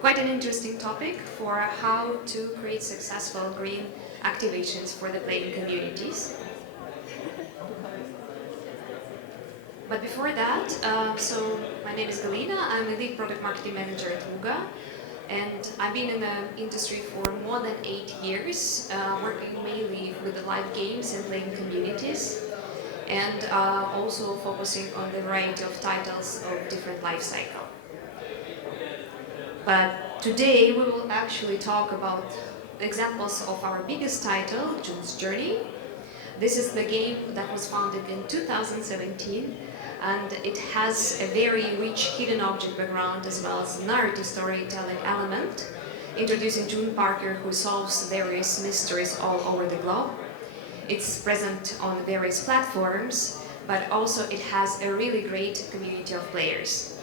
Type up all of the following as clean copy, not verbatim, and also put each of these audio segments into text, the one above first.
quite an interesting topic for how to create successful green activations for the playing communities. But before that, my name is Galina. I'm a lead product marketing manager at Wooga, and I've been in the industry for more than 8 years, working mainly with the live games and playing communities, and also focusing on the variety of titles of different life cycle. But today we will actually talk about examples of our biggest title, June's Journey. This is the game that was founded in 2017, and it has a very rich hidden object background as well as narrative storytelling element, introducing June Parker, who solves various mysteries all over the globe. It's present on various platforms, but also it has a really great community of players.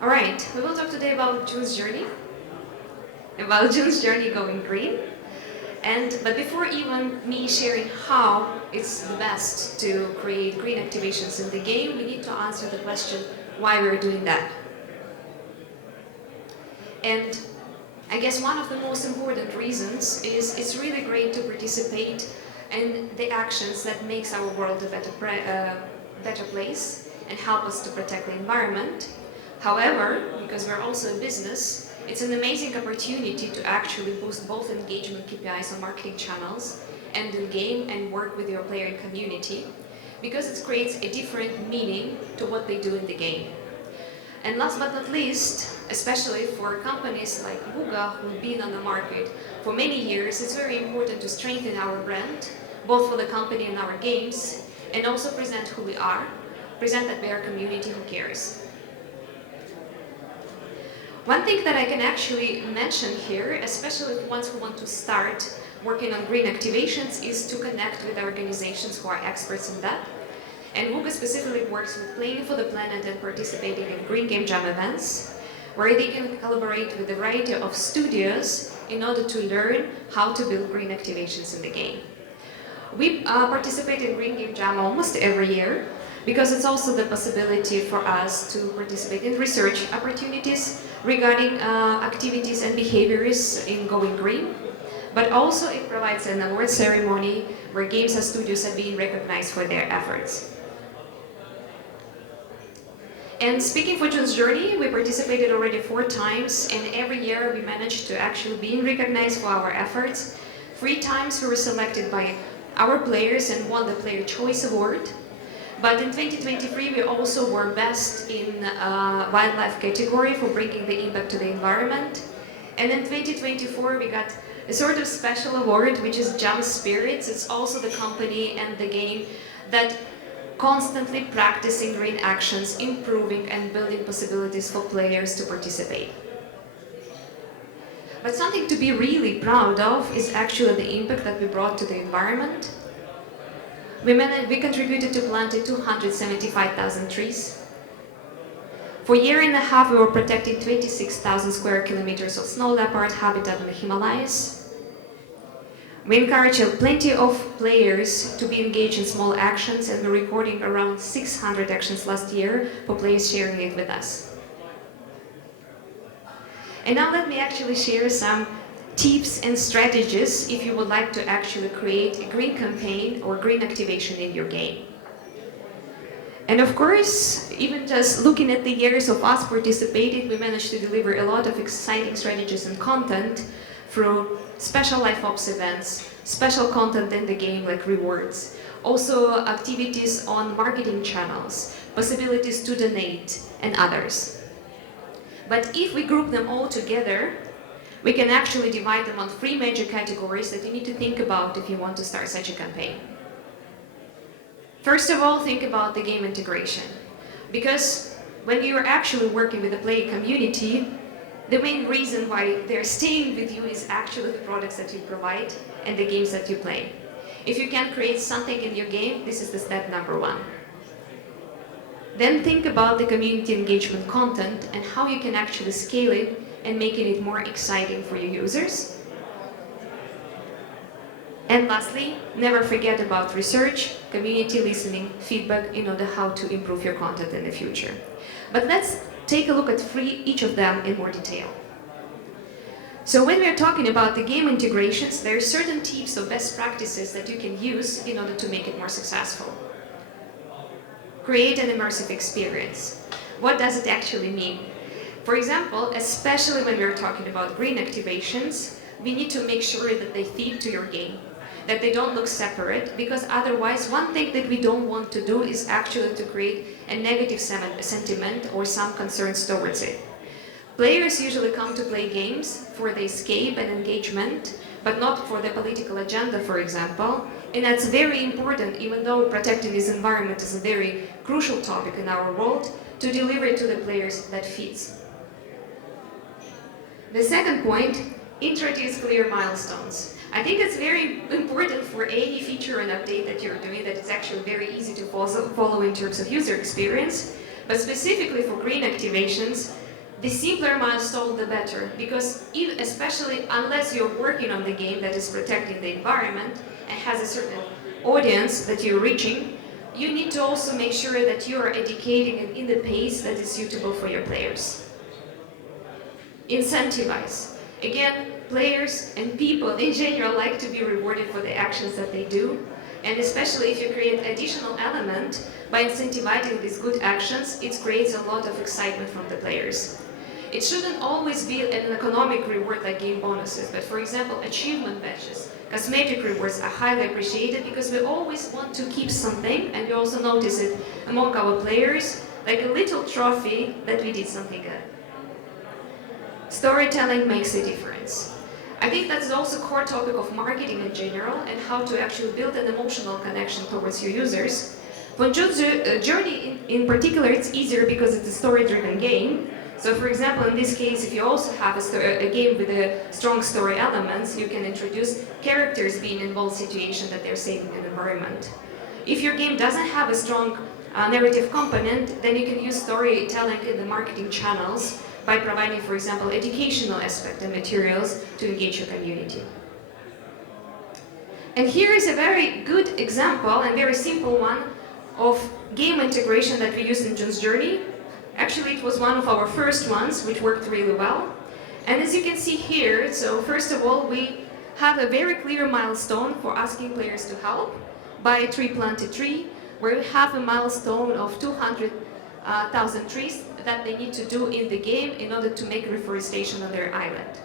Alright, we will talk today about June's Journey, going green. But before even me sharing how it's the best to create green activations in the game, we need to answer the question why we're doing that. And I guess one of the most important reasons is it's really great to participate in the actions that makes our world a better place and help us to protect the environment. However, because we're also a business, it's an amazing opportunity to actually boost both engagement KPIs on marketing channels and in game and work with your player community, because it creates a different meaning to what they do in the game. And last but not least, especially for companies like Wooga, who've been on the market for many years, it's very important to strengthen our brand, both for the company and our games, and also present who we are, present that we are a community who cares. One thing that I can actually mention here, especially the ones who want to start working on green activations, is to connect with organizations who are experts in that. And Wooga specifically works with Playing for the Planet and participating in Green Game Jam events, where they can collaborate with a variety of studios in order to learn how to build green activations in the game. We participate in Green Game Jam almost every year, because it's also the possibility for us to participate in research opportunities regarding activities and behaviors in going green. But also it provides an award ceremony where games and studios are being recognized for their efforts. And speaking for June's Journey, we participated already 4 times, and every year we managed to actually be recognized for our efforts. 3 times we were selected by our players and won the Player Choice Award. But in 2023, we also were best in wildlife category for bringing the impact to the environment. And in 2024, we got a sort of special award, which is Jam Spirits. It's also the company and the game that constantly practicing green actions, improving and building possibilities for players to participate. But something to be really proud of is actually the impact that we brought to the environment. We contributed to planting 275,000 trees. For a year and a half, we were protecting 26,000 square kilometers of snow leopard habitat in the Himalayas. We encourage plenty of players to be engaged in small actions, and we're recording around 600 actions last year for players sharing it with us. And now let me actually share some tips and strategies if you would like to actually create a green campaign or green activation in your game. And of course, even just looking at the years of us participating, we managed to deliver a lot of exciting strategies and content through special live ops events, special content in the game like rewards, also activities on marketing channels, possibilities to donate, and others. But if we group them all together, we can actually divide them on 3 major categories that you need to think about if you want to start such a campaign. First of all, think about the game integration. Because when you are actually working with the player community, the main reason why they're staying with you is actually the products that you provide and the games that you play. If you can create something in your game, this is the step number 1. Then think about the community engagement content and how you can actually scale it and making it more exciting for your users. And lastly, never forget about research, community listening, feedback in order how to improve your content in the future. But let's take a look at each of them in more detail. So when we're talking about the game integrations, there are certain tips or best practices that you can use in order to make it more successful. Create an immersive experience. What does it actually mean? For example, especially when we're talking about green activations, we need to make sure that they fit to your game, that they don't look separate, because otherwise one thing that we don't want to do is actually to create a negative sentiment or some concerns towards it. Players usually come to play games for the escape and engagement, but not for the political agenda, for example. And that's very important, even though protecting this environment is a very crucial topic in our world, to deliver to the players that fits. The second point, introduce clear milestones. I think it's very important for any feature and update that you're doing that it's actually very easy to follow in terms of user experience, but specifically for green activations, the simpler milestone, the better, because especially unless you're working on the game that is protecting the environment and has a certain audience that you're reaching, you need to also make sure that you are educating it in the pace that is suitable for your players. Incentivize. Again, players and people in general like to be rewarded for the actions that they do, and especially if you create additional element by incentivizing these good actions, it creates a lot of excitement from the players. It shouldn't always be an economic reward like game bonuses, but for example, achievement badges, cosmetic rewards are highly appreciated because we always want to keep something, and we also notice it among our players, like a little trophy that we did something good. Storytelling makes a difference. I think that's also a core topic of marketing in general and how to actually build an emotional connection towards your users. For June's Journey in particular, it's easier because it's a story-driven game. So for example, in this case, if you also have a game with a strong story elements, you can introduce characters being in both situations that they're saving an environment. If your game doesn't have a strong narrative component, then you can use storytelling in the marketing channels by providing, for example, educational aspect and materials to engage your community. And here is a very good example and very simple one of game integration that we used in June's Journey. Actually, it was one of our first ones, which worked really well. And as you can see here, so first of all, we have a very clear milestone for asking players to help by a tree planted tree, where we have a milestone of 200,000 trees that they need to do in the game in order to make reforestation on their island.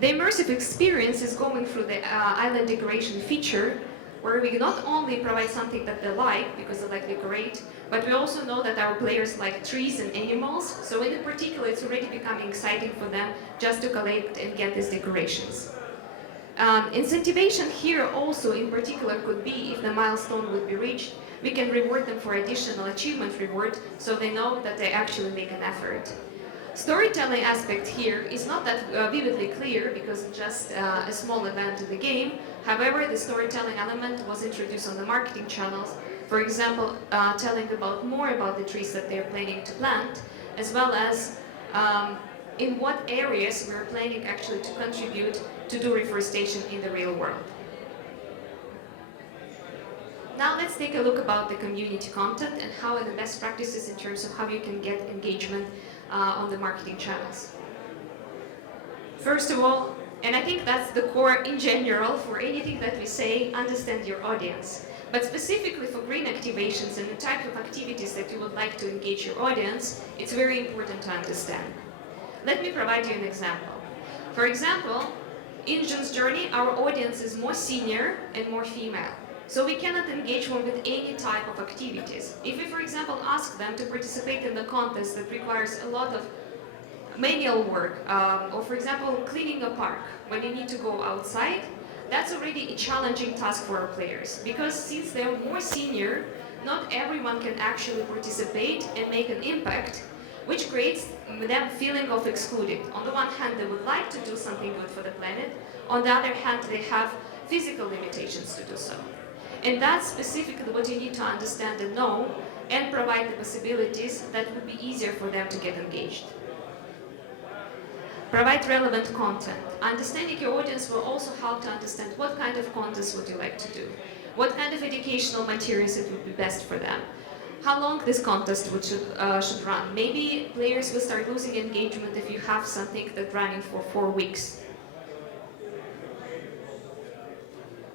The immersive experience is going through the island decoration feature, where we not only provide something that they like, because they like decorate, but we also know that our players like trees and animals, so in particular it's already becoming exciting for them just to collect and get these decorations. Incentivation here also in particular could be if the milestone would be reached, we can reward them for additional achievement reward so they know that they actually make an effort. Storytelling aspect here is not that vividly clear because it's just a small event in the game. However, the storytelling element was introduced on the marketing channels. For example, telling more about the trees that they're planning to plant, as well as in what areas we're planning actually to contribute to do reforestation in the real world. Now let's take a look about the community content and how are the best practices in terms of how you can get engagement on the marketing channels. First of all, and I think that's the core in general for anything that we say, understand your audience. But specifically for green activations and the type of activities that you would like to engage your audience, it's very important to understand. Let me provide you an example. For example, in June's Journey, our audience is more senior and more female. So we cannot engage them with any type of activities. If we, for example, ask them to participate in the contest that requires a lot of manual work, or for example, cleaning a park, when you need to go outside, that's already a challenging task for our players. Because since they're more senior, not everyone can actually participate and make an impact, which creates them feeling of excluded. On the one hand, they would like to do something good for the planet. On the other hand, they have physical limitations to do so. And that's specifically what you need to understand and know and provide the possibilities that would be easier for them to get engaged. Provide relevant content. Understanding your audience will also help to understand what kind of content would you like to do, what kind of educational materials it would be best for them, how long this contest should run. Maybe players will start losing engagement if you have something that's running for 4 weeks.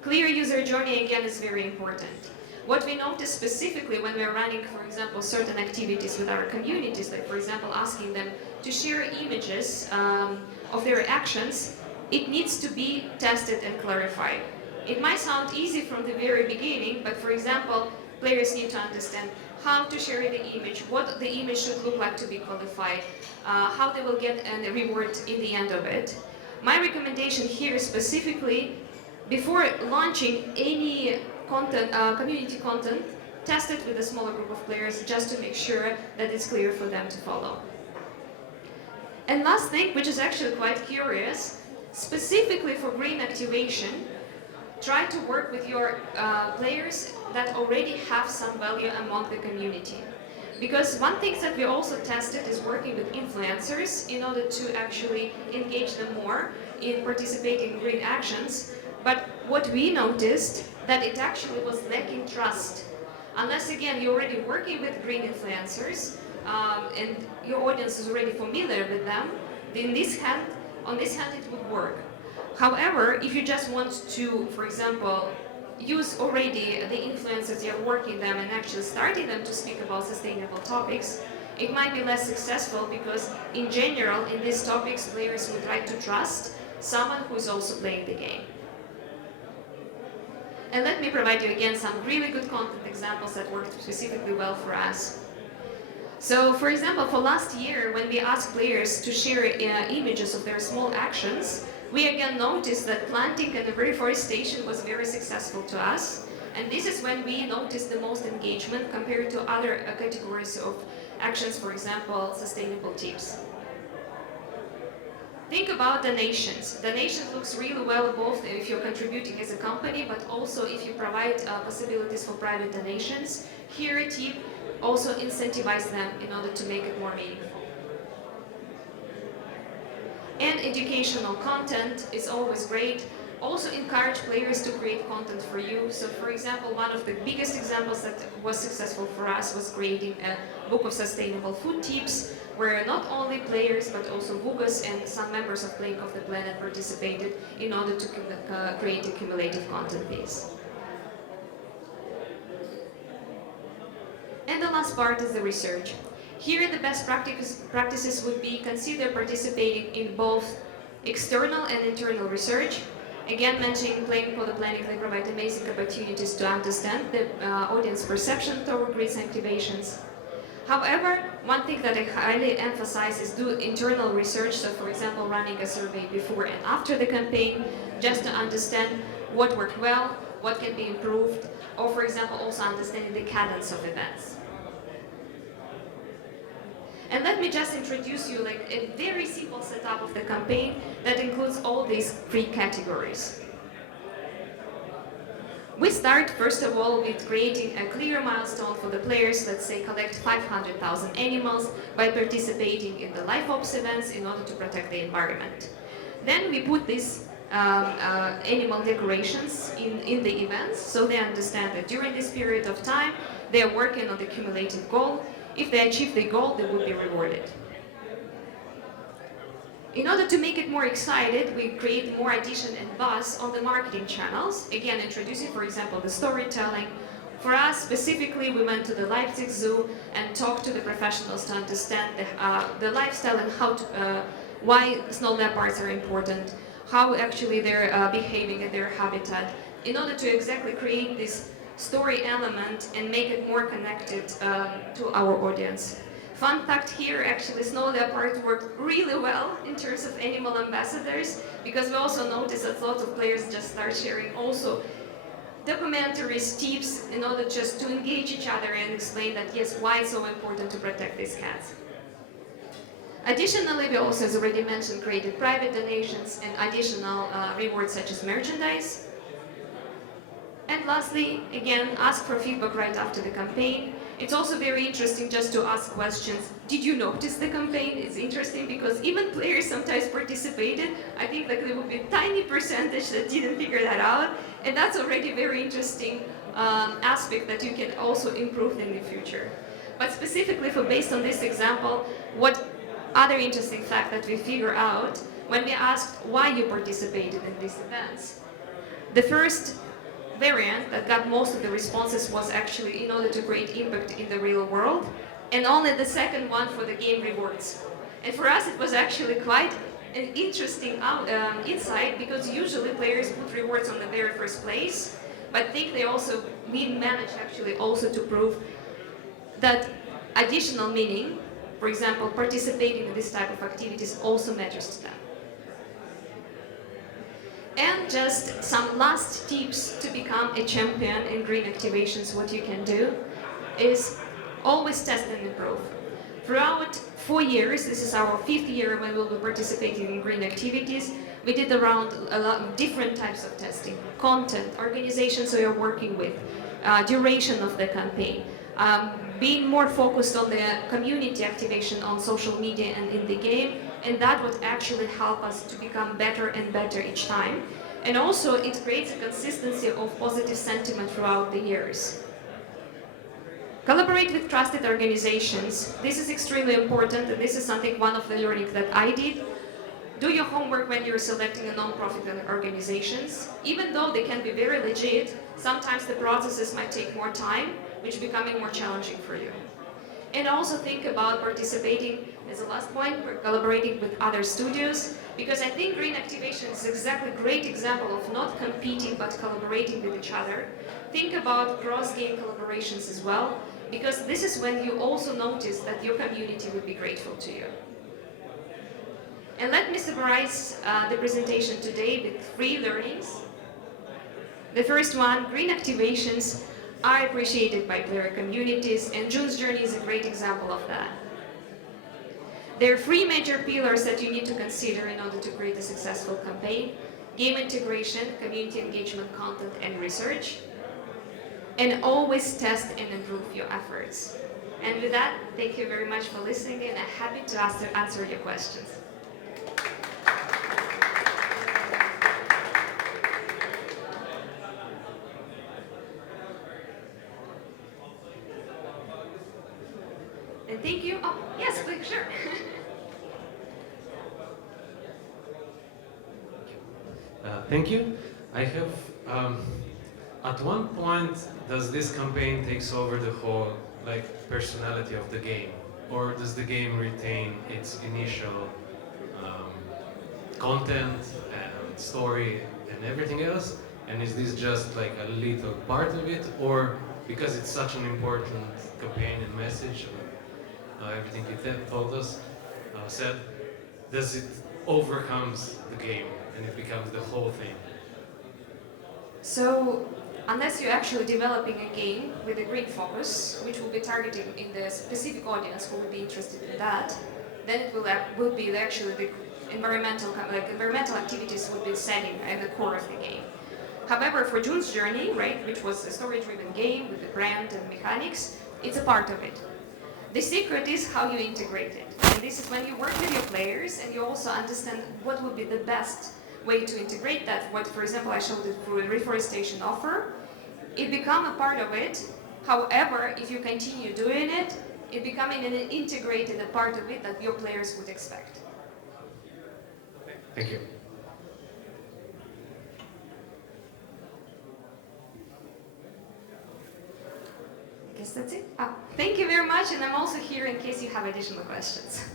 Clear user journey again is very important. What we notice specifically when we're running, for example, certain activities with our communities, like for example asking them to share images of their actions, it needs to be tested and clarified. It might sound easy from the very beginning, but for example, players need to understand how to share the image, what the image should look like to be qualified, how they will get a reward in the end of it. My recommendation here is specifically, before launching any content, community content, test it with a smaller group of players just to make sure that it's clear for them to follow. And last thing, which is actually quite curious, specifically for green activation, try to work with your players that already have some value among the community. Because one thing that we also tested is working with influencers in order to actually engage them more in participating in green actions. But what we noticed, that it actually was lacking trust. Unless, again, you're already working with green influencers and your audience is already familiar with them, then on this hand it would work. However, if you just want to, for example, use already the influencers you're working them and actually starting them to speak about sustainable topics, it might be less successful because in general, in these topics, players would like to trust someone who is also playing the game. And let me provide you again some really good content examples that worked specifically well for us. So, for example, for last year, when we asked players to share images of their small actions, we again noticed that planting and reforestation was very successful to us. And this is when we noticed the most engagement compared to other categories of actions, for example, sustainable tips. Think about donations. Donations looks really well both if you're contributing as a company, but also if you provide possibilities for private donations. Here a tip, also incentivize them in order to make it more meaningful. And educational content is always great. Also encourage players to create content for you. So for example, one of the biggest examples that was successful for us was creating a book of sustainable food tips, where not only players but also Vugas and some members of Playing of the Planet participated in order to create a cumulative content base. And the last part is the research. Here the best practices would be consider participating in both external and internal research. Again, mentioning Playing for the Planet, they provide amazing opportunities to understand the audience perception toward green activations. However, one thing that I highly emphasize is do internal research, so for example running a survey before and after the campaign, just to understand what worked well, what can be improved, or for example also understanding the cadence of events. And let me just introduce you like a very simple setup of the campaign that includes all these 3 categories. We start first of all with creating a clear milestone for the players, let's say collect 500,000 animals by participating in the life ops events in order to protect the environment. Then we put these animal decorations in the events, so they understand that during this period of time they are working on the cumulative goal. If they achieve the goal, they will be rewarded. In order to make it more excited, we create more addition and buzz on the marketing channels. Again, introducing, for example, the storytelling. For us, specifically, we went to the Leipzig Zoo and talked to the professionals to understand the lifestyle and why snow leopards are important, how actually they're behaving in their habitat, in order to exactly create this story element and make it more connected to our audience. Fun fact here, actually snow leopards worked really well in terms of animal ambassadors, because we also noticed that lots of players just start sharing also documentaries, tips, in order just to engage each other and explain that yes, why it's so important to protect these cats. Additionally, we also, as already mentioned, created private donations and additional rewards such as merchandise. And lastly, again, ask for feedback right after the campaign. It's also very interesting just to ask questions. Did you notice the campaign? It's interesting because even players sometimes participated. I think like there would be a tiny percentage that didn't figure that out. And that's already very interesting aspect that you can also improve in the future. But specifically for based on this example, what other interesting fact that we figure out when we asked why you participated in these events. The first variant that got most of the responses was actually in order to create impact in the real world, and only the second one for the game rewards. And for us, it was actually quite an interesting insight, because usually players put rewards on the very first place, but I think we managed actually also to prove that additional meaning, for example, participating in this type of activities, also matters to them. And just some last tips to become a champion in green activations. What you can do is always test and improve. Throughout 4 years, this is our 5th year when we'll be participating in green activities, we did around a lot of different types of testing. Content, organizations we are working with, duration of the campaign, being more focused on the community activation on social media and in the game, and that would actually help us to become better and better each time. And also it creates a consistency of positive sentiment throughout the years. Collaborate with trusted organizations. This is extremely important, and this is one of the learnings that I did. Do your homework when you're selecting a non-profit organizations. Even though they can be very legit, sometimes the processes might take more time, which is becoming more challenging for you. And also think about participating, as a last point, we're collaborating with other studios, because I think green activation is exactly a great example of not competing but collaborating with each other. Think about cross-game collaborations as well, because this is when you also notice that your community would be grateful to you. And let me summarize the presentation today with 3 learnings. The first one, green activations are appreciated by player communities, and June's Journey is a great example of that. There are 3 major pillars that you need to consider in order to create a successful campaign: game integration, community engagement, content, and research. And always test and improve your efforts. And with that, thank you very much for listening, and I'm happy to answer your questions. And thank you. Oh, yes, please, sure. Thank you. I have, at one point, does this campaign takes over the whole personality of the game? Or does the game retain its initial content and story and everything else? And is this just like a little part of it? Or because it's such an important campaign and message, everything you told us, said, does it overcomes the game and it becomes the whole thing? So, unless you're actually developing a game with a green focus, which will be targeting in the specific audience who would be interested in that, then it will be actually the environmental activities will be setting at the core of the game. However, for June's Journey, right, which was a story-driven game with the brand and mechanics, it's a part of it. The secret is how you integrate it. And this is when you work with your players and you also understand what would be the best way to integrate that. What, for example, I showed it through a reforestation offer. It become a part of it. However, if you continue doing it, it becoming an integrated part of it that your players would expect. Thank you. I guess that's it. Thank you very much, and I'm also here in case you have additional questions.